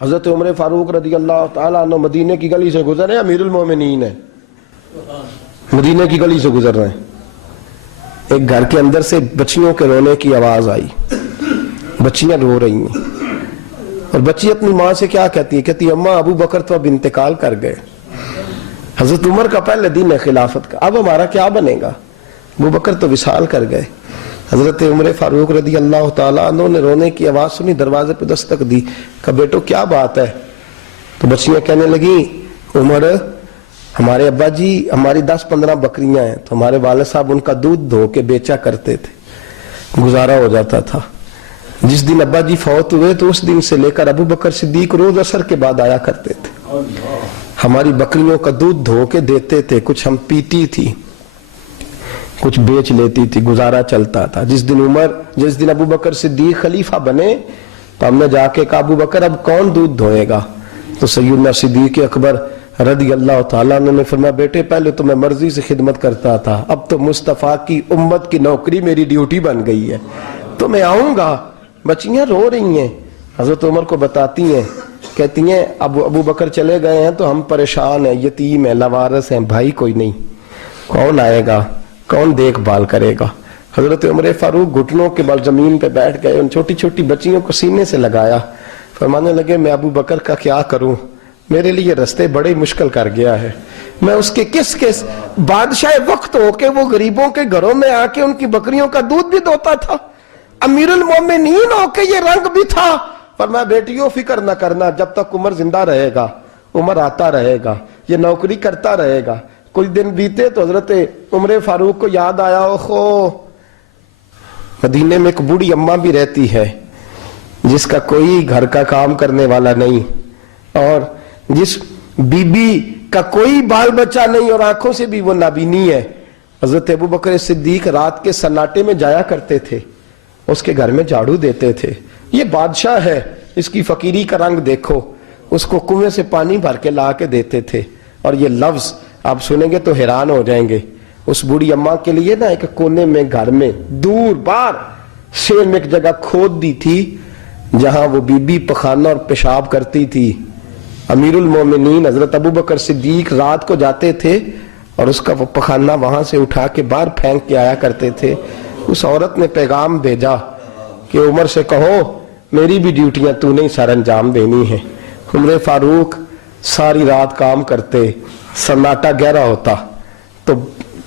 حضرت عمر فاروق رضی اللہ تعالیٰ عنہ مدینے کی گلی سے گزر رہے ہیں، امیر المومنین ہے، مدینے کی گلی سے گزر رہے ہیں، ایک گھر کے اندر سے بچیوں کے رونے کی آواز آئی، بچیاں رو رہی ہیں، اور بچی اپنی ماں سے کیا کہتی ہے؟ کہتی ہے اماں ابو بکر تو اب انتقال کر گئے، حضرت عمر کا پہلے دن ہے خلافت کا، اب ہمارا کیا بنے گا؟ ابو بکر تو وصال کر گئے۔ حضرت عمر فاروق رضی اللہ تعالیٰ عنہ نے رونے کی آواز سنی، دروازے پہ دستک دی، کہا بیٹو کیا بات ہے؟ تو بچیاں کہنے لگی عمر ہمارے ابا جی ہماری 10-15 بکریاں ہیں، تو ہمارے والد صاحب ان کا دودھ دھو کے بیچا کرتے تھے، گزارا ہو جاتا تھا۔ جس دن ابا جی فوت ہوئے تو اس دن سے لے کر ابو بکر صدیق روز عصر کے بعد آیا کرتے تھے، ہماری بکریوں کا دودھ دھو کے دیتے تھے، کچھ ہم پیتی تھی کچھ بیچ لیتی تھی، گزارا چلتا تھا۔ جس دن ابو بکر صدیق خلیفہ بنے تو ہم نے جا کے کہا ابو بکر اب کون دودھ دھوئے گا؟ تو سیدنا صدیق اکبر رضی اللہ تعالیٰ نے فرمایا بیٹے پہلے تو میں مرضی سے خدمت کرتا تھا، اب تو مصطفیٰ کی امت کی نوکری میری ڈیوٹی بن گئی ہے، تو میں آؤں گا۔ بچیاں رو رہی ہیں، حضرت عمر کو بتاتی ہیں، کہتی ہیں ابو بکر چلے گئے ہیں تو ہم پریشان ہیں، یتیم ہیں، لاوارث ہیں، بھائی کوئی نہیں، کون آئے گا، کون دیکھ بھال کرے گا؟ حضرت عمر فاروق گھٹنوں کے بل زمین پہ بیٹھ گئے، ان چھوٹی چھوٹی بچیوں کو سینے سے لگایا، فرمانے لگے میں ابو بکر کا کیا کروں، میرے لیے رستے بڑے مشکل کر گیا ہے، میں اس کے کس بادشاہ وقت ہو کے وہ غریبوں کے گھروں میں آ کے ان کی بکریوں کا دودھ بھی دوتا تھا، امیر المومنین ہو کے یہ رنگ بھی تھا۔ فرمایا بیٹیوں فکر نہ کرنا، جب تک عمر زندہ رہے گا، عمر آتا رہے گا، یہ نوکری کرتا رہے گا۔ کچھ دن بیتے تو حضرت عمر فاروق کو یاد آیا اوہو مدینے میں ایک بوڑھی اماں بھی رہتی ہے جس کا کوئی گھر کا کام کرنے والا نہیں، اور جس بی بی کا کوئی بال بچہ نہیں، اور آنکھوں سے بھی وہ نابینی ہے۔ حضرت ابو بکر صدیق رات کے سناٹے میں جایا کرتے تھے، اس کے گھر میں جھاڑو دیتے تھے، یہ بادشاہ ہے، اس کی فقیری کا رنگ دیکھو، اس کو کنویں سے پانی بھر کے لا کے دیتے تھے۔ اور یہ لفظ آپ سنیں گے تو حیران ہو جائیں گے، اس بوڑھی اماں کے لیے نا ایک کونے میں گھر میں دور بار شیر میں ایک جگہ کھود دی تھی جہاں وہ بی بی پخانہ اور پیشاب کرتی تھی۔ امیر المومنین حضرت ابو بکر صدیق رات کو جاتے تھے اور اس کا وہ پخانہ وہاں سے اٹھا کے باہر پھینک کے آیا کرتے تھے۔ اس عورت نے پیغام بھیجا کہ عمر سے کہو میری بھی ڈیوٹیاں تو نہیں سر انجام دینی ہے۔ عمر فاروق ساری رات کام کرتے، سناٹا گہرا ہوتا تو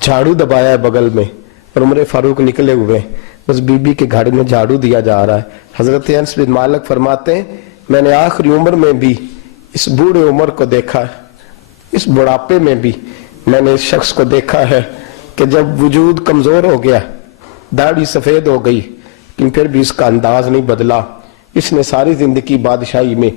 جھاڑو دبایا ہے بغل میں، اور عمر فاروق نکلے ہوئے اس بی بی کے گھر میں جھاڑو دیا جا رہا ہے۔ حضرت انس بن مالک فرماتے ہیں میں نے آخری عمر میں بھی اس بوڑھے عمر کو دیکھا ہے، اس بڑھاپے میں بھی میں نے اس شخص کو دیکھا ہے کہ جب وجود کمزور ہو گیا، داڑھی سفید ہو گئی، لیکن پھر بھی اس کا انداز نہیں بدلا۔ اس نے ساری زندگی بادشاہی میں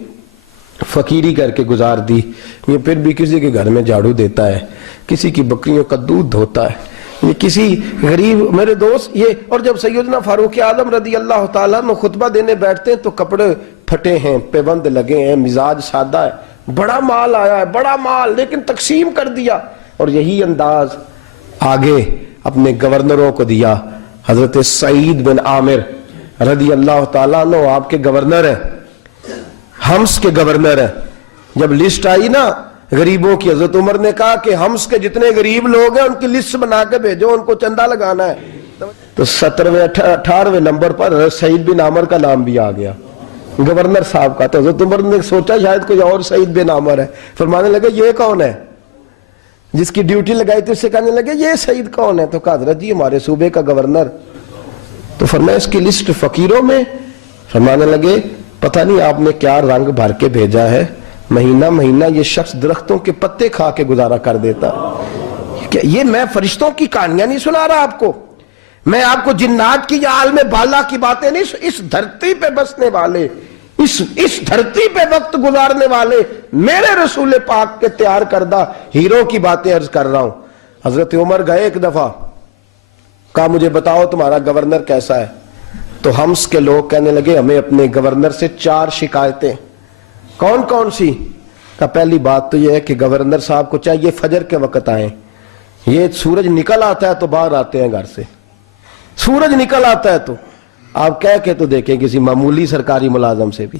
فقیری کر کے گزار دی، یہ پھر بھی کسی کے گھر میں جھاڑو دیتا ہے، کسی کی بکریوں کا دودھ دھوتا ہے، یہ کسی غریب میرے دوست یہ۔ اور جب سیدنا فاروق اعظم رضی اللہ تعالیٰ عنہ خطبہ دینے بیٹھتے ہیں تو کپڑے پھٹے ہیں، پیبند لگے ہیں، مزاج سادہ ہے، بڑا مال آیا ہے، بڑا مال، لیکن تقسیم کر دیا، اور یہی انداز آگے اپنے گورنروں کو دیا۔ حضرت سعید بن عامر رضی اللہ تعالیٰ عنہ آپ کے گورنر ہیں، حمص کے گورنر ہیں۔ جب لسٹ آئی نا غریبوں کی، حضرت عمر نے کہا کہ حمص کے جتنے غریب لوگ ہیں ان کی لسٹ بنا کے بھیجو، ان کو چندہ لگانا ہے۔ تو 17ویں 18ویں نمبر پر سعید بن عامر کا نام بھی آ گیا، گورنر صاحب کا۔ تو حضرت عمر نے سوچا شاید کوئی اور سعید بن عامر ہے، فرمانے لگے یہ کون ہے؟ جس کی ڈیوٹی لگائی تھی اس سے کہنے لگے یہ سعید کون ہے؟ تو کہا حضرت جی ہمارے صوبے کا گورنر۔ تو فرمایا اس کی لسٹ فقیروں میں؟ فرمانے لگے پتہ نہیں آپ نے کیا رنگ بھر کے بھیجا ہے، مہینہ مہینہ یہ شخص درختوں کے پتے کھا کے گزارا کر دیتا۔ یہ میں فرشتوں کی کہانیاں نہیں سنا رہا آپ کو، میں آپ کو جنات کی یا عالم بالا کی باتیں نہیں، اس دھرتی پہ بسنے والے، اس دھرتی پہ وقت گزارنے والے میرے رسول پاک کے تیار کردہ ہیرو کی باتیں عرض کر رہا ہوں۔ حضرت عمر گئے ایک دفعہ، کہا مجھے بتاؤ تمہارا گورنر کیسا ہے؟ تو حمص کے لوگ کہنے لگے ہمیں اپنے گورنر سے 4 شکایتیں۔ کون کون سی؟ کہا پہلی بات تو یہ ہے کہ گورنر صاحب کو چاہیے فجر کے وقت آئیں، یہ سورج نکل آتا ہے تو باہر آتے ہیں گھر سے، سورج نکل آتا ہے تو آپ کہہ کے تو دیکھیں کسی معمولی سرکاری ملازم سے بھی۔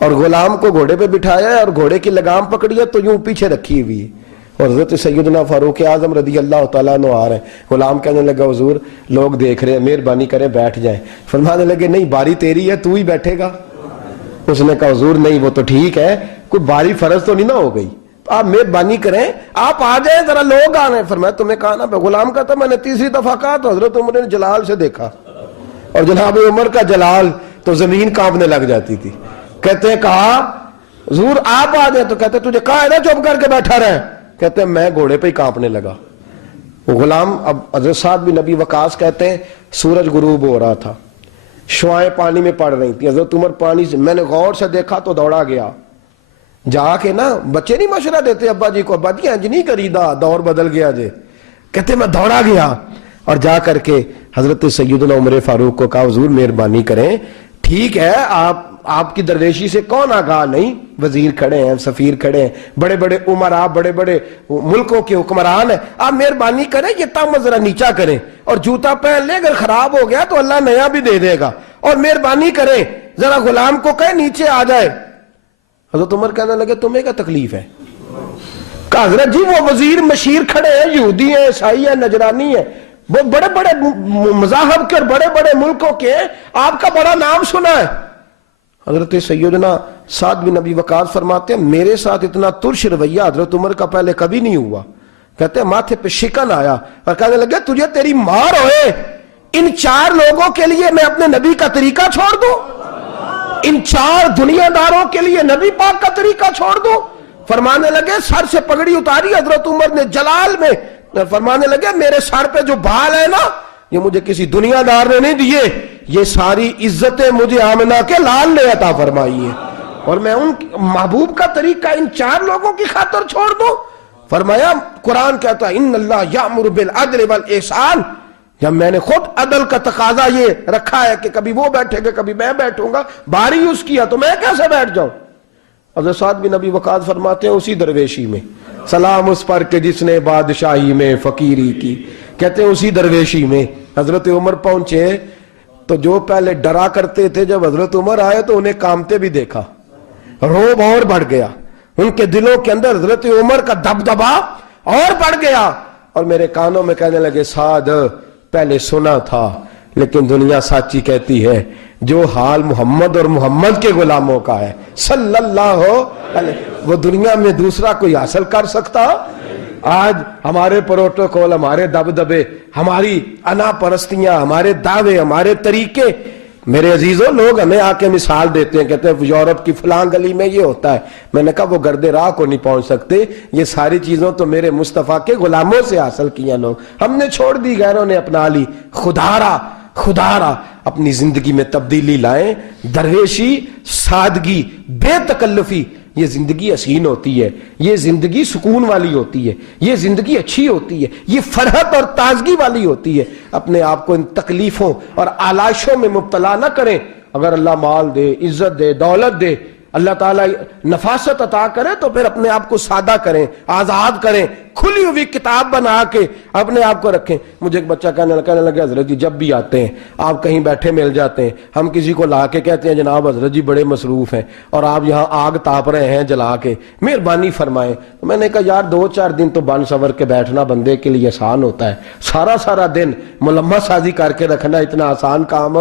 اور غلام کو گھوڑے پہ بٹھایا ہے اور گھوڑے کی لگام پکڑی ہے تو یوں پیچھے رکھی ہوئی ہے، اور حضرت سیدنا فاروق اعظم رضی اللہ تعالیٰ عنہ آ رہے ہیں۔ غلام کہنے لگا حضور لوگ دیکھ رہے ہیں، مہربانی کریں بیٹھ جائیں۔ فرمانے لگے نہیں، باری تیری ہے، تو ہی بیٹھے گا۔ اس نے کہا حضور نہیں، وہ تو ٹھیک ہے، کوئی باری فرض تو نہیں نہ ہو گئی، آپ مہربانی کریں آپ آ جائیں، ذرا لوگ آ رہے ہیں۔ فرمایا تمہیں کہا نا، غلام کہتا میں نے تیسری دفعہ کہا تو حضرت عمر نے جلال سے دیکھا، اور جناب عمر کا جلال تو زمین کانپنے لگ جاتی تھی۔ کہتے ہیں کہا حضور آپ آ جائیں، تو کہتے تجھے کہا ہے نا چپ کر کے بیٹھا رہے، کہتے ہیں میں گھوڑے پہ ہی کانپنے لگا۔ وہ غلام، اب حضرت سعد بن ابی وقاص کہتے ہیں سورج غروب ہو رہا تھا، شعائیں پانی میں پڑ رہی تھی، حضرت عمر پانی سے، میں نے غور سے دیکھا تو دوڑا گیا، جا کے نا بچے نہیں مشورہ دیتے ابا جی کو، ابا جی انج نہیں کریدا، دور بدل گیا جے، کہتے میں دوڑا گیا اور جا کر کے حضرت سیدنا عمر فاروق کو کہا حضور مہربانی کریں، ٹھیک ہے آپ کی درویشی سے کون آگاہ نہیں، وزیر کھڑے ہیں، سفیر کھڑے ہیں، بڑے بڑے عمرا، بڑے بڑے ملکوں کے حکمران ہیں، آپ مہربانی کریں یہ تم ذرا نیچا کریں اور جوتا پہن لیں، اگر خراب ہو گیا تو اللہ نیا بھی دے دے گا، اور مہربانی کریں ذرا غلام کو کہیں نیچے آ جائے۔ حضرت عمر کہنے لگے تمہیں کیا تکلیف ہے؟ کہا حضرت جی وہ وزیر مشیر کھڑے ہیں، یہودی ہیں، عیسائی ہیں، نجرانی ہیں، وہ بڑے بڑے مذاہب کے اور بڑے بڑے ملکوں کے، آپ کا بڑا نام سنا ہے۔ حضرت سیدنا سعد بن ابی وقاص فرماتے ہیں میرے ساتھ اتنا ترش رویہ حضرت عمر کا پہلے کبھی نہیں ہوا، کہتے ہیں ماتھے پہ شکن آیا اور کہنے لگے تجھے تیری مار ہوئے، ان 4 لوگوں کے لیے میں اپنے نبی کا طریقہ چھوڑ دوں، ان 4 دنیا داروں کے لیے نبی پاک کا طریقہ چھوڑ دوں؟ فرمانے لگے سر سے پگڑی اتاری حضرت عمر نے جلال میں، فرمانے لگے میرے سر پہ جو بال ہے نا یہ مجھے کسی دنیا دار نے نہیں دیے، یہ ساری عزتیں مجھے آمنہ کے لال نے عطا فرمائی ہے، اور میں ان محبوب کا طریقہ ان 4 لوگوں کی خاطر چھوڑ دوں؟ فرمایا قرآن کہتا ہے ان اللہ یامر بالعدل والاحسان، جب میں نے خود عدل کا تقاضا یہ رکھا ہے کہ کبھی وہ بیٹھے گا کبھی میں بیٹھوں گا، باری اس کیا تو میں کیسے بیٹھ جاؤں؟ حضرت سعد بن ابی وقاص فرماتے ہیں اسی درویشی میں سلام اس پر کہ جس نے بادشاہی میں فقیری کی، کہتے ہیں اسی درویشی میں حضرت عمر پہنچے تو جو پہلے ڈرا کرتے تھے جب حضرت عمر آئے تو انہیں کامتے بھی دیکھا، روب اور بڑھ گیا، ان کے دلوں کے اندر حضرت عمر کا دبدبا اور بڑھ گیا، اور میرے کانوں میں کہنے لگے سعد پہلے سنا تھا لیکن دنیا سچی کہتی ہے جو حال محمد اور محمد کے غلاموں کا ہے صلی اللہ علیہ، وہ دنیا میں دوسرا کوئی حاصل کر سکتا؟ آج ہمارے پروٹوکول، ہمارے دبدبے، ہماری انا پرستیاں، ہمارے دعوے، ہمارے طریقے، میرے عزیزوں لوگ ہمیں آ کے مثال دیتے ہیں، کہتے ہیں یورپ کی فلاں گلی میں یہ ہوتا ہے، میں نے کہا وہ گرد راہ کو نہیں پہنچ سکتے، یہ ساری چیزوں تو میرے مصطفیٰ کے غلاموں سے حاصل کیا، لوگ ہم نے چھوڑ دی، غیروں نے اپنا لی۔ خدارا اپنی زندگی میں تبدیلی لائیں، درویشی، سادگی، بے تکلفی، یہ زندگی حسین ہوتی ہے، یہ زندگی سکون والی ہوتی ہے، یہ زندگی اچھی ہوتی ہے، یہ فرحت اور تازگی والی ہوتی ہے۔ اپنے آپ کو ان تکلیفوں اور آلائشوں میں مبتلا نہ کریں، اگر اللہ مال دے، عزت دے، دولت دے، اللہ تعالیٰ نفاست عطا کرے تو پھر اپنے آپ کو سادہ کریں، آزاد کریں، کھلی ہوئی کتاب بنا کے اپنے آپ کو رکھیں۔ مجھے ایک بچہ کہنے لگا حضرت جی جب بھی آتے ہیں آپ کہیں بیٹھے مل جاتے ہیں، ہم کسی کو لا کے کہتے ہیں جناب حضرت جی بڑے مصروف ہیں اور آپ یہاں آگ تاپ رہے ہیں جلا کے، مہربانی فرمائیں۔ میں نے کہا یار 2-4 دن تو بن سور کے بیٹھنا بندے کے لیے آسان ہوتا ہے، سارا دن ملمہ سازی کر کے رکھنا اتنا آسان کام،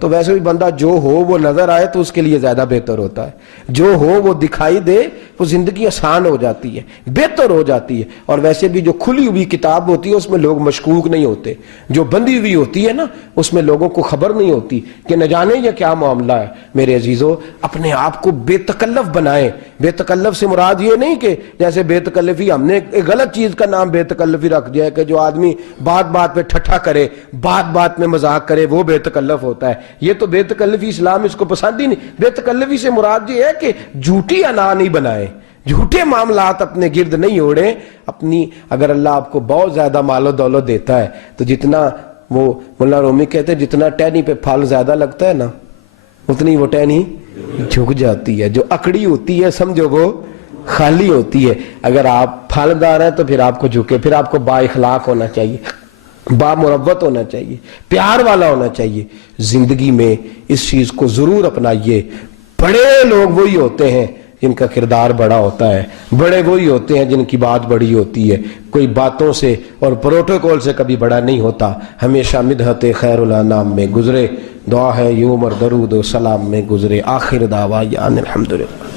تو ویسے بھی بندہ جو ہو وہ نظر آئے تو اس کے لیے زیادہ بہتر ہوتا ہے، جو ہو وہ دکھائی دے وہ زندگی آسان ہو جاتی ہے، بہتر ہو جاتی ہے۔ اور ویسے بھی جو کھلی ہوئی کتاب ہوتی ہے اس میں لوگ مشکوک نہیں ہوتے، جو بندی ہوئی ہوتی ہے نا اس میں لوگوں کو خبر نہیں ہوتی کہ نہ جانے یہ کیا معاملہ ہے۔ میرے عزیزو اپنے آپ کو بے تکلف بنائیں۔ بے تکلف سے مراد یہ نہیں کہ جیسے بے تکلفی ہم نے ایک غلط چیز کا نام بے تکلفی رکھ دیا ہے کہ جو آدمی بات پہ ٹھٹھا کرے، بات میں مذاق کرے وہ بے تکلف ہوتا ہے، یہ تو بے تکلفی اسلام اس کو پسند ہی نہیں۔ بے تکلفی سے مراد یہ ہے کہ جھوٹی انا نہیں بنائیں، جھوٹے معاملات اپنے گرد نہیں اوڑیں۔ اپنی اگر اللہ آپ کو بہت زیادہ مال و دولت دیتا ہے تو جتنا وہ مولانا رومی کہتے ہیں جتنا ٹہنی پہ پھل زیادہ لگتا ہے نا اتنی وہ ٹہنی جھک جاتی ہے، جو اکڑی ہوتی ہے سمجھو وہ خالی ہوتی ہے۔ اگر آپ پھلدار ہیں تو پھر آپ کو جھکے، پھر آپ کو با اخلاق ہونا چاہیے، با مروت ہونا چاہیے، پیار والا ہونا چاہیے۔ زندگی میں اس چیز کو ضرور اپنائیے، بڑے لوگ وہی ہوتے ہیں جن کا کردار بڑا ہوتا ہے، بڑے وہی ہوتے ہیں جن کی بات بڑی ہوتی ہے، کوئی باتوں سے اور پروٹوکول سے کبھی بڑا نہیں ہوتا، ہمیشہ مدحت خیر الانام میں گزرے، دعا ہے یوم اور درود و سلام میں گزرے، آخر دعوا یان الحمدللہ۔